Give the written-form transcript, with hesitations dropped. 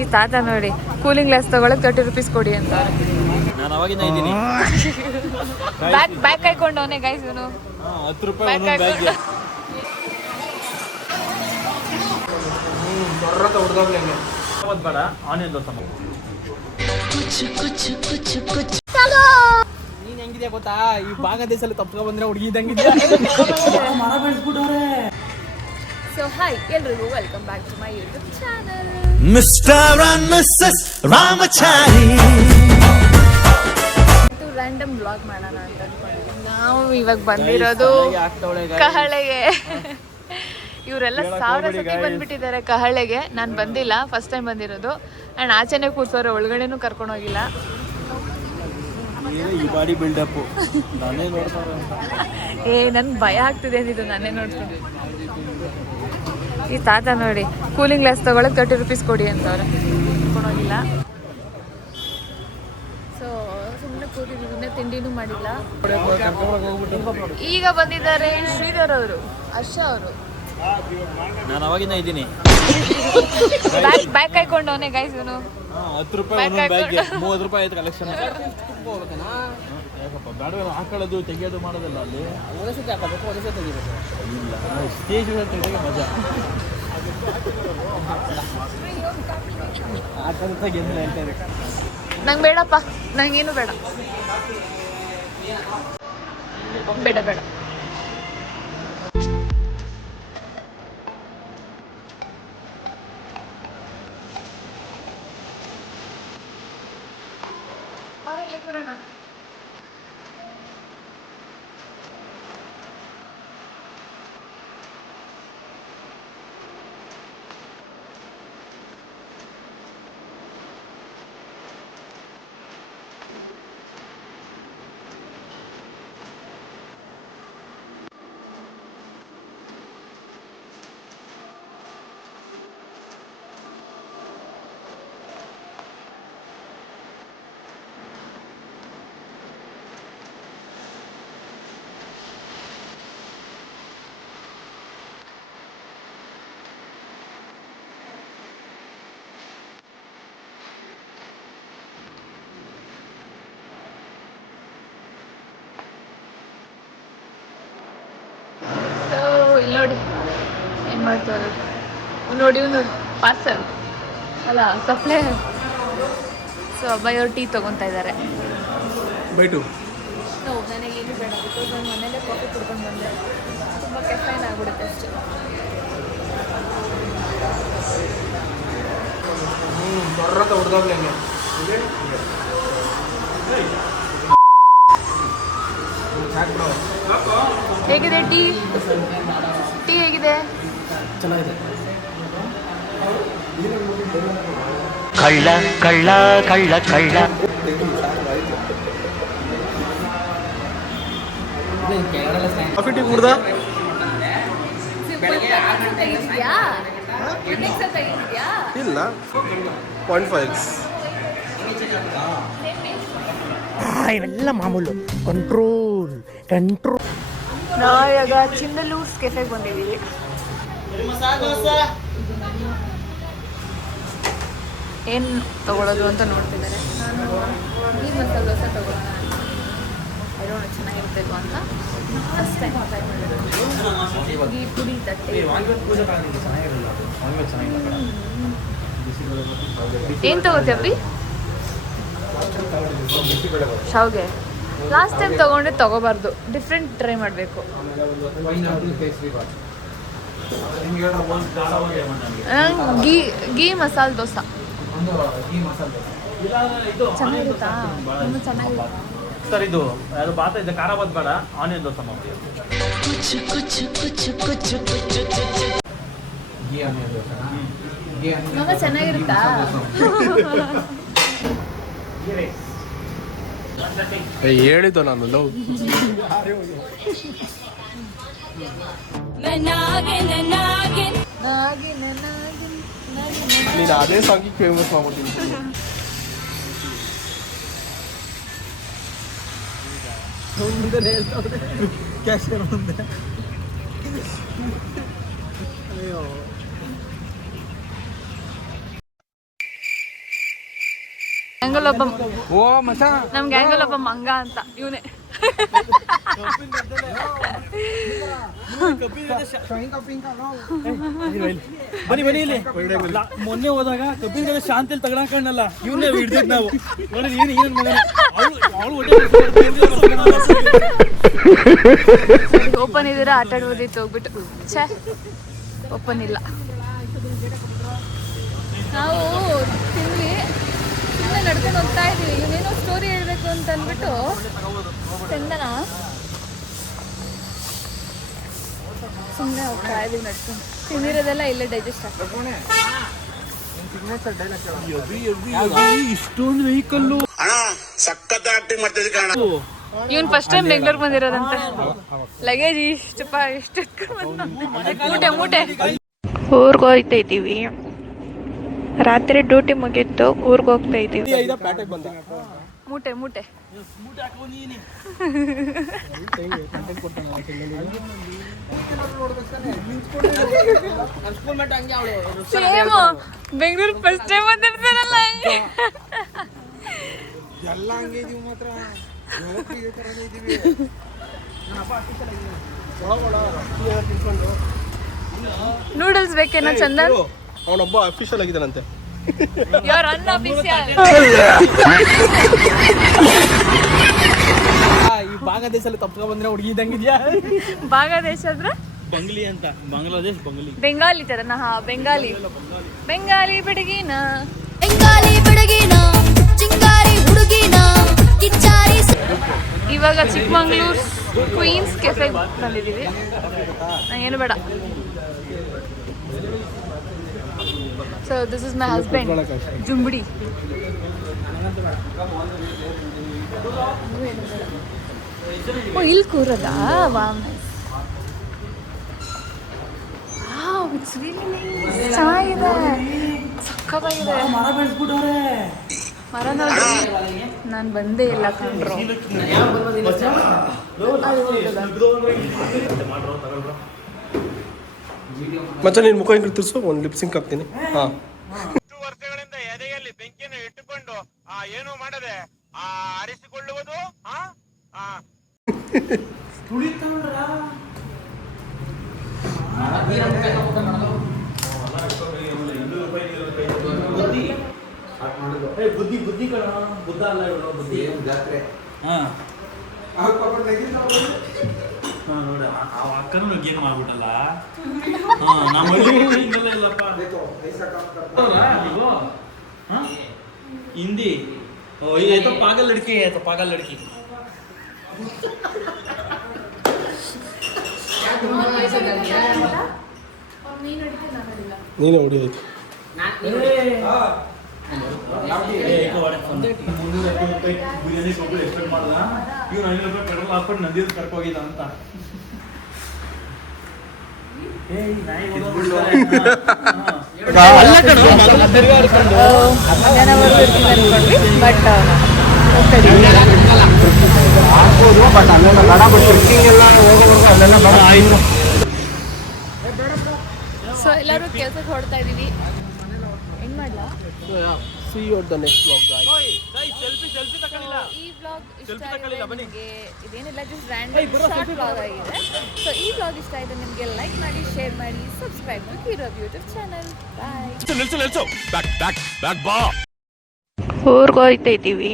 ಈ ತಾತ ನೋಡಿ ಕೂಲಿಂಗ್ ಗ್ಲಾಸ್ ತಗೊಳಕ್ 30 ರೂಪೀಸ್ ಕೊಡಿ ಅಂತ. ನಾನು ಅವಾಗಿಂದ ಇದ್ದೀನಿ. ಬ್ಯಾಗ್ ಕಾಯ್ಕೊಂಡವನೇ ಗೈಸ್ ಇವನು. 10 ರೂಪಾಯಿ ಒಂದು ಬ್ಯಾಗ್ಗೆ. ದೊಡ್ಡ ಹುಡುಗವ್ಲೇನೆ ಅವತ್ತು ಬೇಡ ಆನಿಯನ್ ದೋಸೆ ನೀನ್ ಹೆಂಗಿದ್ಯಾ ಗೊತ್ತಾ? ಈ ಭಾಗ ದೇಶದಲ್ಲಿ ತಪ್ಪಿಸ್ಕೊ ಬಂದ್ರೆ ಹುಡುಗಿ ಇದ್ದಂಗಿದ್ಯಾ. ಮರ ಬೆಳೆಸ್ಬಿಟ್ಟವ್ರೆ. ಸೊ ಹಾಯ್ ಎಲ್ರಿಗೂ welcome back to my YouTube channel. Mister and missus Ramachari. ಇದು ರ್ಯಾಂಡಮ್ ಬ್ಲಾಗ್ ಮಾಡೋಣ ಅಂತ ಅನ್ಕೊಂಡಿದ್ದೀನಿ. ನಾವು ಇವಾಗ ಬಂದಿರೋದು ಕಹಳೆಗೆ. ಇವರೆಲ್ಲ 1000 ಸತಿ ಬಂದ್ಬಿಟ್ಟಿದ್ದಾರೆ ಕಹಳೆಗೆ. ನಾನು ಬಂದಿಲ್ಲ, ಫಸ್ಟ್ ಟೈಮ್ ಬಂದಿರೋದು. ಆ್ಯಂಡ್ ಆಚೆನೆ ಕೂರ್ಸೋರೆ, ಒಳಗಡೆನೂ ಕರ್ಕೊಂಡು ಹೋಗಿಲ್ಲ. ಈ ಬಾಡಿ ಬಿಲ್ಡಪ್ ನಾನೇ ನೋಡ್ತಾರೆ. ನನ್ಗೆ ಭಯ ಆಗ್ತಿದೆ ಇದು ನಾನೇ ನೋಡ್ತೀನಿ. ಈ ತಾತ ನೋಡಿ ಕೂಲಿಂಗ್ ಗ್ಲಾಸ್ ತಗೊಳಕ್ 30 ರೂಪೀಸ್ ಕೊಡಿ ಅಂತವ್ರೆ. ಕರ್ಕೊಂಡು ಹೋಗಿಲ್ಲ. ಸೊ ಸುಮ್ಮನೆ ಕೂತಿದ್ದೀವಿ, ಇನ್ನೂ ತಿಂಡಿನೂ ಮಾಡಿಲ್ಲ. ಈಗ ಬಂದಿದ್ದಾರೆ ಶ್ರೀಧರ್ ಅವರು, ಹರ್ಷ ಅವರು. ನಾನು ಅವಾಗಿಂದ ಇದ್ದೀನಿ. ಬ್ಯಾಗ್ ಕಾಯ್ಕೊಂಡವನೇ ಗೈಸ್ ಇವನು. 10 ರೂಪಾಯಿ ಒಂದು ಬ್ಯಾಗ್ಗೆ 30 ರೂಪಾಯಿ ಆಯ್ತು ಕಲೆಕ್ಷನ್. ಯಾಕಪ್ಪ ಬೇಡ ಹಾಕೊಳ್ಳೋದು ತೆಗಿಯೋದು ಮಾಡೋದಲ್ಲ ಅಲ್ಲಿ. ಇಲ್ಲ ಸ್ಟೇಜ್ ತೆಗೆದಾಗ ಮಜಾ. ನಂಗೆ ಬೇಡಪ್ಪ, ನಂಗೇನು ಬೇಡ ಬೇಡ ಬೇಡ. ಇಲ್ಲಿ ನೋಡಿ ಏನು ಮಾಡ್ತಾರೆ ನೋಡಿ, ನೋಡಿ ಪಾರ್ಸಲ್ ಅಲ್ಲ ಸಪ್ಲೈ. ಸೊ ಅಬ್ಬಯ್ಯವ್ರು ಟೀ ತೊಗೊತಾ ಇದ್ದಾರೆ. ಬೈಟು ನನಗೇನು ಬೇಡ, ಬಿಕಾಸ್ ನಾನು ಮನೇಲೆ ಕಾಫಿ ಕುಡ್ಕೊಂಡು ಬಂದೆ. ತುಂಬ ಕೆಫೈನ್ ಆಗಿಬಿಡುತ್ತೆ ಅಷ್ಟೇ. ದೊಡ್ಡ ಹುಡುಗವ್ಲೇನೆ. ಹೇಗಿದೆ ಟೀ? ಟೀ ಹೇಗಿದೆ? ಚೆನ್ನಾಗಿದೆ. ಕಳ್ಳ ಕಳ್ಳ ಕಳ್ಳ ಕಳ್ಳ. ಕಾಫಿ ಟೀ ಕುಡ್ದ ಇಲ್ಲ 0.5. ಇವೆಲ್ಲ ಮಾಮೂಲು. ಕಂಟ್ರೋಲ್. ನಾವು ಇವಾಗ ಚಿಂದಲೂರ್ಸ್ ಕೆಫೆಗೆ ಬಂದಿದ್ದೀವಿ. ಏನು ತಗೊಳ್ಳೋದು ಅಂತ ನೋಡ್ತಿದ್ದಾರೆ. ನಾನು ಈ ಮಸಾಲೆ ದೋಸೆ ತಗೊಳ್ಳೋಣ, ಐಡೋಣ ಚೆನ್ನಾಗಿರ್ತೇವೆ ಅಂತ ಫಸ್ಟ್ ಟೈಮ್ ಟ್ರೈ ಮಾಡಿರೋದು. ಈ ಪುಡಿ ತಟ್ಟೆ ಏನು ತಗೋತೀವಿ? ಶಾವ್ಗೆ ಲಾಸ್ಟ್ ಟೈಮ್ ತೊಗೊಂಡೆ, ತೊಗೋಬಾರ್ದು, ಡಿಫ್ರೆಂಟ್ ಟ್ರೈ ಮಾಡಬೇಕು. ಗೀ ಮಸಾಲೆ ದೋಸೆ ಚೆನ್ನಾಗಿರುತ್ತಾ? ಇನ್ನೂ ಚೆನ್ನಾಗಿರುತ್ತಾ ಸರ್? ಇದು ಅದು ಬಾತ ಇದೆ, ಖಾರ ಬಾತ್ ಬೇಡ, ಆನಿಯನ್ ದೋಸೆ ಮಾಡ್ತೀವಿ. ಮಗ ಚೆನ್ನಾಗಿರುತ್ತಾ? ಹೇಳಿದ್ದು ನಾನು ಲವ್. ನೀನು ಅದೇ ಸಾಂಗಿಗೆ ಫೇಮಸ್ ಮಾಡ್ಬಿಟ್ಟಿದ್ದೀನಿ. ಕ್ಯಾಶಿಯರ್ ಮುಂದೆ ಅಯ್ಯೋ ಗ್ಯಾಂಗಲ್ ಒಬ್ಬ ಓ ಮಚ ನಮ್ ಗ್ಯಾಂಗಲ್ ಒಬ್ಬ ಮಂಗ ಅಂತ ಇವನೇ. ಬನ್ನಿ ಬನ್ನಿ ಇಲ್ಲಿ ಮೊನ್ನೆ ಹೋದಾಗ ಕಬ್ಬಿನ ಶಾಂತಿಲ್ ತಗೊಳಕಣ್ಣಲ್ಲ ಇವನ್ನೇ ಹಿಡ್ದಿದ್ ನಾವು ನೋಡಿ ಏನ್ ಮಗನ ಓಪನ್ ಇದ್ರೆ ಆಟ ಆಡ್ಬೋದಿತ್ತು ಹೋಗ್ಬಿಟ್ಟು. ಛೇ ಓಪನ್ ಇಲ್ಲ. ನಾವು ತಿಂದ್ವಿ ಸುಮ್ಮನೆ ನಡ್ಕೊಂಡು ಹೋಗ್ತಾ ಇದೀವಿ. ಇವನೇನೋ ಸ್ಟೋರಿ ಹೇಳ್ಬೇಕು ಅಂತ ಅಂದ್ಬಿಟ್ಟು ಚಂದನ ಸುಮ್ಮನೆ ಹೋಗ್ತಾ ಇದೀವಿ ನಡ್ಕೊಂಡು. ತಿಂದಿರೋದೆಲ್ಲ ಇಲ್ಲೇ ಡೈಜೆಸ್ಟ್ ಆಗ್ತದೆ. ಇಷ್ಟೊಂದು ವೆಹಿಕಲ್ಲು ಇವನ್ ಫಸ್ಟ್ ಟೈಮ್ ಬೆಂಗಳೂರಿಗೆ ಬಂದಿರೋದಂತೆ. ಲಗೇಜ್ ಇಷ್ಟಪ್ಪ ಎಷ್ಟು ಮೂಟೆ ಮೂಟೆ. ಊರ್ಗೆ ಹೋಗ್ತಾ ಇದ್ದೀವಿ. ರಾತ್ರಿ ಡ್ಯೂಟಿ ಮುಗೀತು, ಊರ್ಗೆ ಹೋಗ್ತಾ ಇದ್ದೀವಿ. ಮೂಟೆ ಮೂಟೆ ಸೇಮು ಬೆಂಗಳೂರು ಫಸ್ಟ್ ಟೈಮ್ ಬಂದಿರ್ತಾರಲ್ಲ. ಎಲ್ಲ ಹಂಗೆ ಇದೀವಿ ಮಾತ್ರ ನೂಡಲ್ಸ್ ಬೇಕೇನೋ ಚಂದನ್? ಅವನೊಬ್ಬ ಅಫಿಷಿಯಲ್ ಆಗಿದ್ದಾನಂತೆ. You're unofficial. ಈ ಬಾಂಗ್ಲಾದೇಶಲ್ಲಿ ತಪ್ಪಿಸ್ಕೊಂಡ್ ಬಂದ್ರೆ ಹುಡುಗಿ ಇದ್ದಂಗಿದ್ಯಾ? ಬಾಂಗ್ಲಾದೇಶ ಅಂದ್ರೆ ಬಂಗ್ಲಿ ಅಂತ, ಬಾಂಗ್ಲಾದೇಶ್ ಬಂಗ್ಲಿ. ಬೆಂಗಾಲಿ ತರನ? ಹಾ ಬೆಂಗಾಲಿ. ಬೆಂಗಾಲಿ ಬೆಡಗಿನ ಬೆಂಗಾಲಿ ಬೆಡಗಿನ ಚಿಂಗಾರಿ ಹುಡುಗಿನ ಕಿಚ್ಚಾರಿ. ಇವಾಗ ಚಿಕ್ಕಮಂಗ್ಳೂರ್ ಕ್ವೀನ್ಸ್ ಕೆಫೆ ಬಂದಿದ್ದೀವಿ. ಏನು ಬೇಡ. So this is my husband, Jumbudi. Oh, ಇಲ್ಲಿ ಕೂರದಾ? Wow, it's really nice. ಚೆನ್ನಾಗಿದೆ, ಸಕ್ಕತ್ತಾಗಿದೆ. ಮರ ಬೆಳೆಸ್ಬಿಟ್ಟವ್ರೆ. ಮರ ನೋಡಿ ನಾನು ಬಂದೇ ಇಲ್ಲ ಕಂಡ್ರು. ಮತ್ತೆ ನಿನ್ ಮುಖ ಹಿಂಗೆ ತಿರ್ಸು, ಒಂದು ಲಿಪ್ಸಿಂಕ್ ಹಾಕ್ತೀನಿ. ಹಾ, ವರ್ಷಗಳಿಂದ ಎದೆಯಲ್ಲಿ ಬೆಂಕಿಯನ್ನು ಇಟ್ಟುಕೊಂಡು ಏನು ಮಾಡದೆ ಆರಿಸಿಕೊಳ್ಳುವುದು ಬುದ್ಧಿ ಬುದ್ಧಿ ಕಣ, ಬುದ್ಧ ಅಲ್ಲ ಇವಳು, ಬುದ್ಧಿ ಜಾತ್ರೆ. ನೋಡ ಆ ಅಕ್ಕನೂ ಏನು ಮಾಡ್ಬಿಟ್ಟಲ್ಲ. ನಮ್ಮ ಇಲ್ಲಪ್ಪ ಹಿಂದಿ. ये तो पागल लड़के है, तो पागल लड़की. ನೀನೇ ಹೊಡಿಯೋದು. ಬಿರಿಯಾನಿ ಕೊಬ್ಬರಿ ಎಕ್ಸ್ಪೆಕ್ಟ್ ಮಾಡಲ್ಲ. ಇವ್ನು 5 ರೂಪಾಯಿ ಪೆಟ್ರೋಲ್ ಹಾಕ್ಬಿಟ್ಟು ನದಿಯಲ್ಲಿ ಕರ್ಕೋಗಿದ್ದ ಅಂತ. ಸೊ ಎಲ್ಲರೂ ಕೆಲಸಕ್ಕೆ ಹೊಡ್ತಾ ಇದೀವಿ. ಹೆಂಗ್ ಮಾಡ್ಲಾ? See you at the next vlog, guys. ಈ ಬ್ಲಾಗ್ ಇಷ್ಟ ಆಗಿದೆ ನಿಮಗೆ. ಇದೇನಿಲ್ಲ, ಜಸ್ಟ್ ರ್ಯಾಂಡಮ್ ಶಾರ್ಟ್ ಬ್ಲಾಗ್ ಆಗಿದೆ. ಸೊ ಈ ಬ್ಲಾಗ್ ಇಷ್ಟ ಆಗಿದೆ ನಿಮಗೆ, ಲೈಕ್ ಮಾಡಿ, ಶೇರ್ ಮಾಡಿ, subscribe to Kirav YouTube channel. Bye. Back ಬಾ. ಊರ್ಗೆ ಹೋಗ್ತಾ ಇದ್ದೀವಿ.